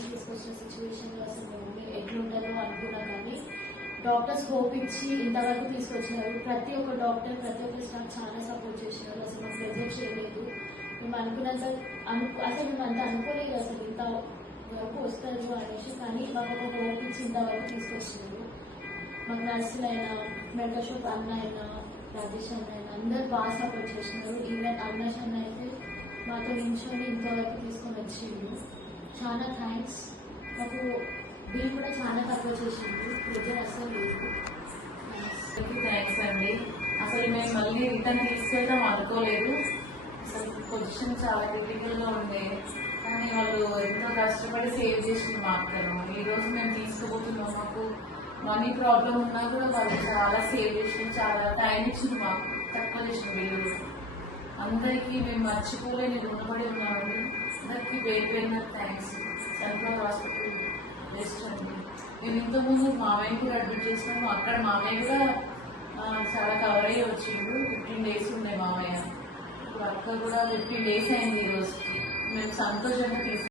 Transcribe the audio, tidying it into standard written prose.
మమ్మీని తీసుకొచ్చిన సిచ్యువేషన్లో అసలు మా మమ్మీ ఎట్లుంటుందో అనుకున్నా, కానీ డాక్టర్స్ హోప్ ఇచ్చి ఇంతవరకు తీసుకొచ్చినారు. ప్రతి ఒక్క డాక్టర్, ప్రతి ఒక్క స్టాఫ్ చాలా సపోర్ట్ చేసినారు. అసలు మాకు ప్రెజర్ చేయలేదు. మేము అనుకున్నంత అసలు మేము అంత అనుకోలేదు అసలు ఇంత వరకు వస్తారు అనేసి, కానీ మాకు ఒక హోప్ ఇచ్చి ఇంతవరకు తీసుకొచ్చినారు. మాకు నర్సులైనా, మెడికల్ షాప్ అన్న అయినా, రాజేష్ అన్న అయినా అందరూ బాగా సపోర్ట్ చేసినారు. ఈవెన్ అవినాష్ అన్న అయితే మాతో నించొని ఇంతవరకు తీసుకొని వచ్చిండు. చాలా థ్యాంక్స్. మాకు బిల్ కూడా చాలా తక్కువ చేసిండు, ప్రెజర్ అసలు లేదు. థ్యాంక్స్ అండి. అసలు మేము మళ్ళీ రిటర్న్ తీసుకెళ్తాం అనుకోలేదు. అసలు పొజిషన్ చాలా క్రిటికల్గా ఉండే, కానీ వాళ్ళు ఎంతో కష్టపడి సేవ్ చేసింది మా అక్కను. ఈరోజు మేము తీసుకుపోతున్నాం. మాకు మనీ ప్రాబ్లం ఉన్నా కూడా వాళ్ళు చాలా సేవ్ చేసి చాలా టైం ఇచ్చింది మాకు, తక్కువ చేసిన బిల్లు. అందరికీ మేము మర్చిపోలేని రుణపడి ఉన్నామండి. అందరికీ పేరు పేరున థ్యాంక్స్. సన్ఫ్లవర్ హాస్పిటల్ బెస్ట్ అండి. మేము ఇంతకుముందు మామయ్య కూడా అడ్మిట్ చేసినాము. అక్కడ మామయ్య కూడా చాలా కవర్ అయ్యి వచ్చిండు. 15 days ఉండే మామయ్య. ఇప్పుడు అక్క కూడా 15 days అయింది ఈరోజుకి. మేము సంతోషంగా తీసుకు